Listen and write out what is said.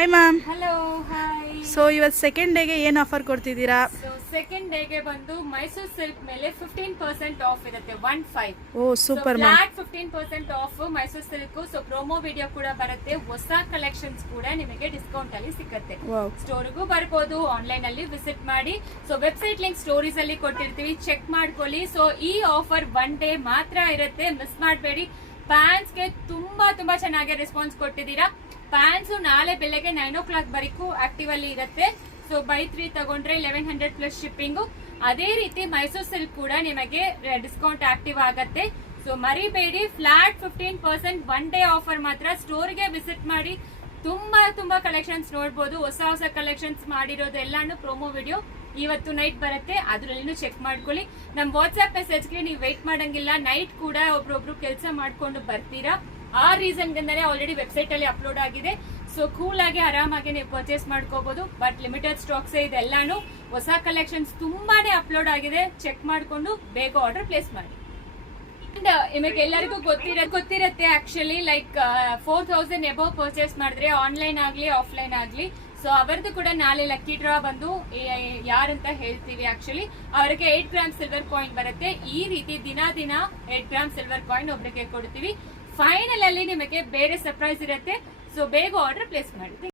Hi ma'am. Hello hi. So ಇವತ್ತು second ಡೇಗೆ ಏನು ಆಫರ್ ಕೊಡ್ತಿದ್ದೀರಾ? ಸೊ ಸೆಕೆಂಡ್ ಡೇಗೆ ಬಂದು ಮೈಸೂರು ಸಿಲ್ಕ್ ಮೇಲೆ 15% ಆಫ್ ಇರುತ್ತೆ. 15. Oh super ma'am. Flat 15% off Mysore silk. So promo video ಕೂಡ ಬರುತ್ತೆ. ಹೊಸ ಕಲೆಕ್ಷನ್ಸ್ ಕೂಡ ನಿಮಗೆ ಡಿಸ್ಕೌಂಟ್ ಅಲ್ಲಿ ಸಿಗುತ್ತೆ. ಸ್ಟೋರ್ಗೂ ಬರ್ಬೋದು, ಆನ್ಲೈನ್ ಅಲ್ಲಿ ವಿಸಿಟ್ ಮಾಡಿ. ಸೊ ವೆಬ್ಸೈಟ್ ಲಿಂಕ್ ಸ್ಟೋರೀಸ್ ಅಲ್ಲಿ ಕೊಟ್ಟಿರ್ತೀವಿ, ಚೆಕ್ ಮಾಡ್ಕೊಳ್ಳಿ. ಸೊ ಈ ಆಫರ್ 1 ಡೇ ಮಾತ್ರ ಇರುತ್ತೆ, ಮಿಸ್ ಮಾಡಬೇಡಿ. ಪ್ಯಾಂಟ್ಸ್ ಗೆ ತುಂಬಾ ಚೆನ್ನಾಗಿ ರೆಸ್ಪಾನ್ಸ್ ಕೊಟ್ಟಿದ್ದೀರಾ. ಪ್ಯಾಂಟ್ಸ್ ನಾಳೆ ಬೆಳಗ್ಗೆ 9 o'clock ವರೆಗೂ ಆಕ್ಟಿವ್ ಅಲ್ಲಿ ಇರುತ್ತೆ. ಸೊ ಬೈ 3 ತಗೊಂಡ್ರೆ 1100 ಪ್ಲಸ್ ಶಿಪ್ಪಿಂಗು. ಅದೇ ರೀತಿ ಮೈಸೂರು ಸಿಲ್ಕ್ ಕೂಡ ನಿಮಗೆ ಡಿಸ್ಕೌಂಟ್ ಆಕ್ಟಿವ್ ಆಗತ್ತೆ. ಸೊ ಮರಿಬೇಡಿ, ಫ್ಲಾಟ್ 15% 1 ಡೇ ಆಫರ್ ಮಾತ್ರ. ಸ್ಟೋರ್ಗೆ ವಿಸಿಟ್ ಮಾಡಿ, ತುಂಬಾ ಕಲೆಕ್ಷನ್ಸ್ ನೋಡ್ಬೋದು. ಹೊಸ ಕಲೆಕ್ಷನ್ಸ್ ಮಾಡಿರೋದು ಎಲ್ಲಾನು ಪ್ರೋಮೋ ವಿಡಿಯೋ ಇವತ್ತು ನೈಟ್ ಬರುತ್ತೆ, ಅದ್ರಲ್ಲಿನೂ ಚೆಕ್ ಮಾಡ್ಕೊಳ್ಳಿ. ನಮ್ ವಾಟ್ಸ್ಆಪ್ ಮೆಸೇಜ್ಗೆ ನೀವು ವೇಟ್ ಮಾಡಂಗಿಲ್ಲ. ನೈಟ್ ಕೂಡ ಒಬ್ರೊಬ್ರು ಕೆಲಸ ಮಾಡ್ಕೊಂಡು ಬರ್ತೀರಾ. ಆ ರೀಸನ್ ಗೆಂದರೆ ಆಲ್ರೆಡಿ ವೆಬ್ಸೈಟ್ ಅಲ್ಲಿ ಅಪ್ಲೋಡ್ ಆಗಿದೆ. ಸೊ ಕೂಲ್ ಆಗಿ ಆರಾಮಾಗಿ ನೀವು ಪರ್ಚೇಸ್ ಮಾಡ್ಕೋಬಹುದು. ಬಟ್ ಲಿಮಿಟೆಡ್ ಸ್ಟಾಕ್ಸ್ ಇದೆಲ್ಲಾನು. ಹೊಸ ಕಲೆಕ್ಷನ್ಸ್ ತುಂಬಾನೇ ಅಪ್ಲೋಡ್ ಆಗಿದೆ, ಚೆಕ್ ಮಾಡ್ಕೊಂಡು ಬೇಗ ಆರ್ಡರ್ ಪ್ಲೇಸ್ ಮಾಡಿ. ನಿಮಗೆ ಎಲ್ಲರಿಗೂ ಗೊತ್ತಿರತ್ತೆ ಆಕ್ಚುಲಿ, ಲೈಕ್ 4000 ಎಬವ್ ಪರ್ಚೇಸ್ ಮಾಡಿದ್ರೆ ಆನ್ಲೈನ್ ಆಗ್ಲಿ ಆಫ್ಲೈನ್ ಆಗ್ಲಿ. ಸೊ ಅವರದ್ದು ಕೂಡ ನಾಳೆ ಲಕ್ಕಿ ಡ್ರಾ ಬಂದು ಯಾರಂತ ಹೇಳ್ತೀವಿ. ಆಕ್ಚುಲಿ ಅವರಿಗೆ 8 ಗ್ರಾಮ್ ಸಿಲ್ವರ್ ಕಾಯಿನ್ ಬರುತ್ತೆ. ಈ ರೀತಿ ದಿನ 8 ಗ್ರಾಮ್ ಸಿಲ್ವರ್ ಕಾಯಿನ್ ಒಬ್ಬರಿಗೆ ಕೊಡ್ತೀವಿ. ಫೈನಲ್ ಅಲ್ಲಿ ನಿಮಗೆ ಬೇರೆ ಸರ್ಪ್ರೈಸ್ ಇರುತ್ತೆ. ಸೊ ಬೇಗ ಆರ್ಡರ್ ಪ್ಲೇಸ್ ಮಾಡಿ.